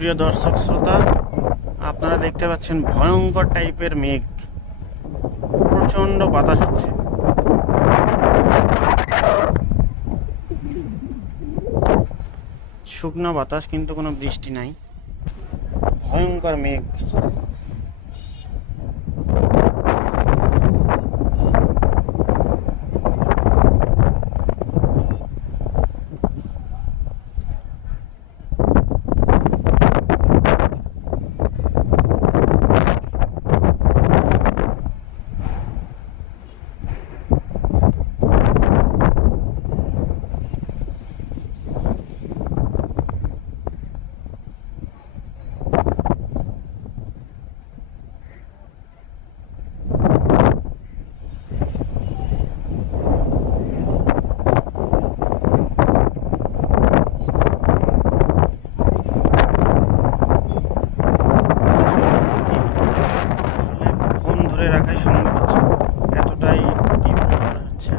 সুপ্রিয় দর্শক শ্রোতা, আপনারা দেখতে পাচ্ছেন ভয়ঙ্কর টাইপের মেঘ, প্রচন্ড বাতাস হচ্ছে। শুকনো বাতাস, কিন্তু কোনো বৃষ্টি নাই, ভয়ঙ্কর মেঘ। ফোন ধরে রাখাই সম্ভব হচ্ছে না, এতটাই তীব্র বাতাস হচ্ছে।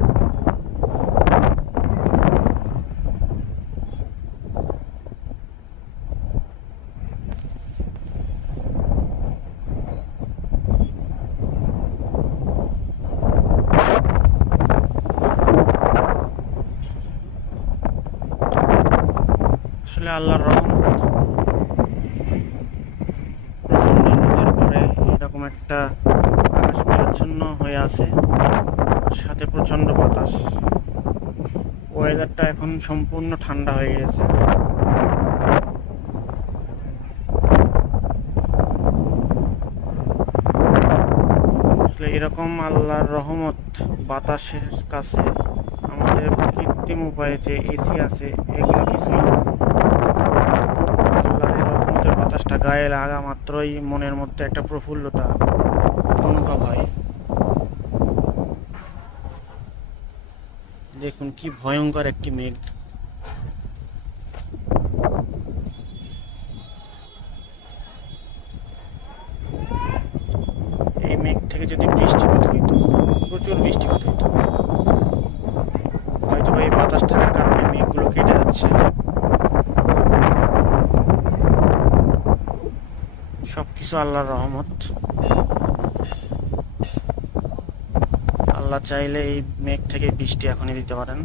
আসলে আল্লাহর রহমত, প্রচন্ড রোদের পরে এরকম একটা আকাশ মেঘাচ্ছন্ন হয়ে আছে, সাথে প্রচন্ড বাতাস। ওয়েদারটা এখন সম্পূর্ণ ঠান্ডা হয়ে গেছে। আসলে এরকম আল্লাহর রহমত, বাতাসের কাছে আমাদের কৃত্রিম উপায়ে যে এসি আছে এগুলো কিছুই না। আল্লাহর এই রহমতের বাতাসটা গায়ে লাগা মাত্রই মনের মধ্যে একটা প্রফুল্লতা অনুভব হয়। দেখুন কি ভয়ঙ্কর একটি মেঘ। এই মেঘ থেকে যদি বৃষ্টিপাত হইতো, প্রচুর বৃষ্টিপাত হইতো, হয়তো এই বাতাস থাকার কারণে মেঘগুলো কেটে যাচ্ছে। সবকিছু আল্লাহর রহমত। আল্লাহ চাইলে এই মেঘ থেকে বৃষ্টি এখনই দিতে পারেন।